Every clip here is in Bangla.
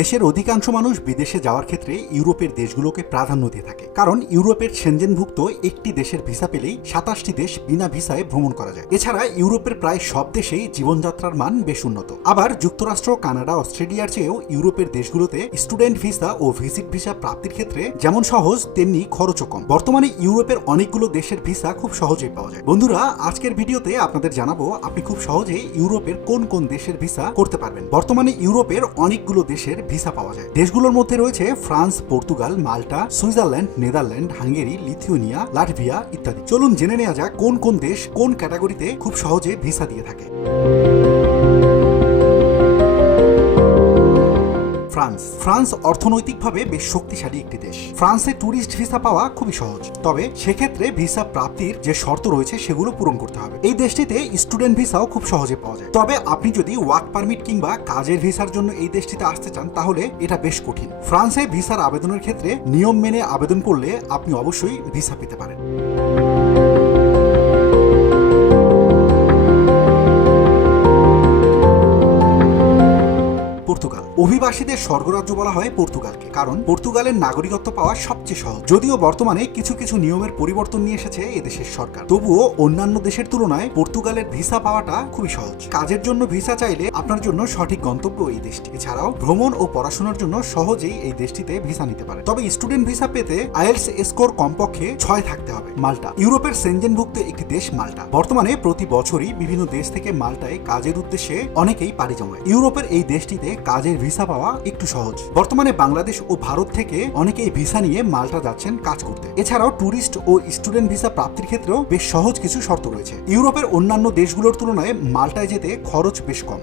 দেশের অধিকাংশ মানুষ বিদেশে যাওয়ার ক্ষেত্রে ইউরোপের দেশগুলোকে প্রাধান্য দিয়ে থাকে। কারণ ইউরোপের সেনজেনভুক্ত একটি দেশের ভিসা পেলেই সাতাশটি দেশ বিনা ভিসায় ভ্রমণ করা যায়। এছাড়া ইউরোপের প্রায় সব দেশেই জীবনযাত্রার মান বেশ উন্নত। আবার যুক্তরাষ্ট্র, কানাডা, অস্ট্রেলিয়ার চেয়েও ইউরোপের দেশগুলোতে স্টুডেন্ট ভিসা ও ভিজিট ভিসা প্রাপ্তির ক্ষেত্রে যেমন সহজ, তেমনি খরচও কম। বর্তমানে ইউরোপের অনেকগুলো দেশের ভিসা খুব সহজেই পাওয়া যায়। বন্ধুরা, আজকের ভিডিওতে আপনাদের জানাব আপনি খুব সহজে ইউরোপের কোন কোন দেশের ভিসা করতে পারবেন। বর্তমানে ইউরোপের অনেকগুলো দেশের ভিসা পাওয়া যায়। দেশগুলোর মধ্যে রয়েছে France, Portugal, Malta, Switzerland, Netherland, Hungary, Lithuania, Latvia ইত্যাদি। চলুন জেনে নেওয়া যাক কোন কোন দেশ কোন ক্যাটাগরিতে খুব সহজে ভিসা দিয়ে থাকে। ফ্রান্স। ফ্রান্স অর্থনৈতিকভাবে বেশ শক্তিশালী একটি দেশ। ফ্রান্সে ট্যুরিস্ট ভিসা পাওয়া খুবই সহজ। তবে সেক্ষেত্রে ভিসা প্রাপ্তির যে শর্ত রয়েছে সেগুলো পূরণ করতে হবে। এই দেশটিতে স্টুডেন্ট ভিসাও খুব সহজে পাওয়া যায়। তবে আপনি যদি ওয়ার্ক পারমিট কিংবা কাজের ভিসার জন্য এই দেশটিতে আসতে চান, তাহলে এটা বেশ কঠিন। ফ্রান্সে ভিসার আবেদনের ক্ষেত্রে নিয়ম মেনে আবেদন করলে আপনি অবশ্যই ভিসা পেতে পারেন। অভিবাসীদের স্বর্গরাজ্য বলা হয় পর্তুগালকে, কারণ পর্তুগালের নাগরিকত্ব পাওয়া সবচেয়ে সহজ। যদিও বর্তমানে কিছু কিছু নিয়মের পরিবর্তন নিয়ে এসেছে এদেশের সরকার। তবুও অন্যান্য দেশের তুলনায় পর্তুগালের ভিসা পাওয়াটা খুবই সহজ। কাজের জন্য ভিসা চাইলে আপনার জন্য সঠিক গন্তব্য এই দেশটি। এছাড়াও ভ্রমণ ও পড়াশোনার জন্য সহজেই এই দেশটিতে ভিসা নিতে পারে। তবে স্টুডেন্ট ভিসা পেতে আইএলস স্কোর কমপক্ষে ছয় থাকতে হবে। মাল্টা, ইউরোপের সেনজেনভুক্ত একটি দেশ মাল্টা। বর্তমানে প্রতি বছরই বিভিন্ন দেশ থেকে মাল্টায় কাজের উদ্দেশ্যে অনেকেই পাড়ি জমায়। ইউরোপের এই দেশটিতে কাজের ভিসা পাওয়া একটু সহজ। বর্তমানে বাংলাদেশ ও ভারত থেকে অনেকেই ভিসা নিয়ে মাল্টা যাচ্ছেন কাজ করতে। এছাড়াও ট্যুরিস্ট ও স্টুডেন্ট ভিসা প্রাপ্তির ক্ষেত্রেও বেশ সহজ কিছু শর্ত রয়েছে। ইউরোপের অন্যান্য দেশগুলোর তুলনায় মাল্টায় যেতে খরচ বেশ কম।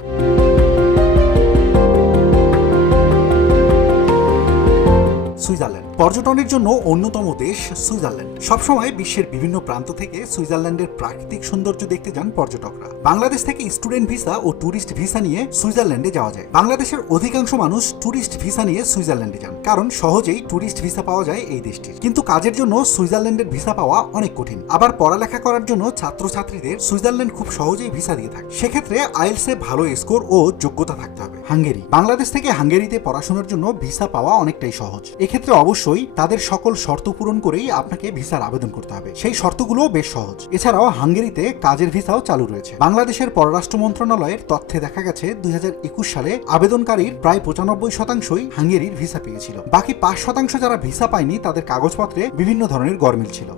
সুইজারল্যান্ড। পর্যটনের জন্য অন্যতম দেশ সুইজারল্যান্ড। সবসময় বিশ্বের বিভিন্ন প্রান্ত থেকে সুইজারল্যান্ডের প্রাকৃতিক সৌন্দর্য দেখতে যান পর্যটকরা। বাংলাদেশ থেকে স্টুডেন্ট ভিসা ও ট্যুরিস্ট ভিসা নিয়ে সুইজারল্যান্ডে যাওয়া যায়। বাংলাদেশের অধিকাংশ মানুষ ট্যুরিস্ট ভিসা নিয়ে সুইজারল্যান্ডে যান, কারণ সহজেই ট্যুরিস্ট ভিসা পাওয়া যায় এই দেশটির। কিন্তু কাজের জন্য সুইজারল্যান্ডের ভিসা পাওয়া অনেক কঠিন। আবার পড়ালেখা করার জন্য ছাত্রছাত্রীদের সুইজারল্যান্ড খুব সহজেই ভিসা দিয়ে থাকে। সেক্ষেত্রে আইএলসে ভালো স্কোর ও যোগ্যতা থাকতে হবে। হাঙ্গেরি। বাংলাদেশ থেকে হাঙ্গেরিতে পড়াশোনার জন্য ভিসা পাওয়া অনেকটাই সহজ। এক্ষেত্রে অবশ্যই তাদের সকল শর্ত পূরণ করেই আপনাকে ভিসার আবেদন করতে হবে। সেই শর্তগুলো বেশ সহজ। এছাড়াও হাঙ্গেরিতে কাজের ভিসাও চালু রয়েছে। বাংলাদেশের পররাষ্ট্র মন্ত্রণালয়ের তথ্যে দেখা গেছে, দুই হাজার একুশ সালে আবেদনকারীর প্রায় পঁচানব্বই শতাংশই হাঙ্গেরির ভিসা পেয়েছিল। বাকি পাঁচ শতাংশ যারা ভিসা পায়নি, তাদের কাগজপত্রে বিভিন্ন ধরনের গরমিল ছিল।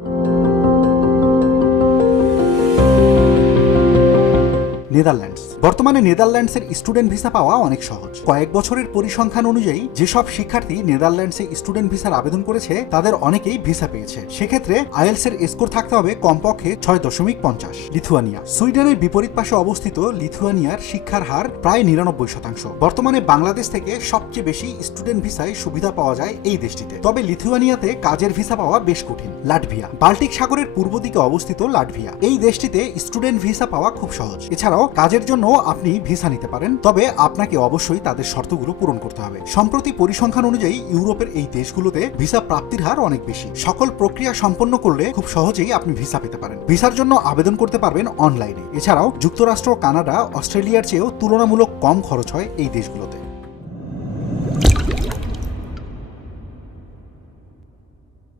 নেদারল্যান্ডস। বর্তমানে নেদারল্যান্ডসের স্টুডেন্ট ভিসা পাওয়া অনেক সহজ। কয়েক বছরের পরিসংখ্যান অনুযায়ী, যেসব শিক্ষার্থী নেদারল্যান্ডসে স্টুডেন্ট ভিসার আবেদন করেছে, তাদের অনেকেই ভিসা পেয়েছে। সেক্ষেত্রে আইএলস এর স্কোর থাকতে হবে কমপক্ষে ছয় দশমিক পঞ্চাশ। লিথুয়ানিয়া। সুইডেনের বিপরীত পাশে অবস্থিত লিথুয়ানিয়ার শিক্ষার হার প্রায় নিরানব্বই শতাংশ। বর্তমানে বাংলাদেশ থেকে সবচেয়ে বেশি স্টুডেন্ট ভিসায় সুবিধা পাওয়া যায় এই দেশটিতে। তবে লিথুয়ানিয়াতে কাজের ভিসা পাওয়া বেশ কঠিন। লাটভিয়া। বাল্টিক সাগরের পূর্ব দিকে অবস্থিত লাটভিয়া। এই দেশটিতে স্টুডেন্ট ভিসা পাওয়া খুব সহজ। এছাড়াও কাজের জন্য আপনি ভিসা নিতে পারেন, তবে আপনাকে অবশ্যই তাদের শর্তগুলো পূরণ করতে হবে। সম্প্রতি পরিসংখ্যান অনুযায়ী, ইউরোপের এই দেশগুলোতে ভিসা প্রাপ্তির হার অনেক বেশি। সকল প্রক্রিয়া সম্পন্ন করলে খুব সহজেই আপনি ভিসা পেতে পারেন। ভিসার জন্য আবেদন করতে পারবেন অনলাইনে। এছাড়াও, যুক্তরাষ্ট্র, কানাডা, অস্ট্রেলিয়ার চেয়েও তুলনামূলক কম খরচ হয় এই দেশগুলোতে।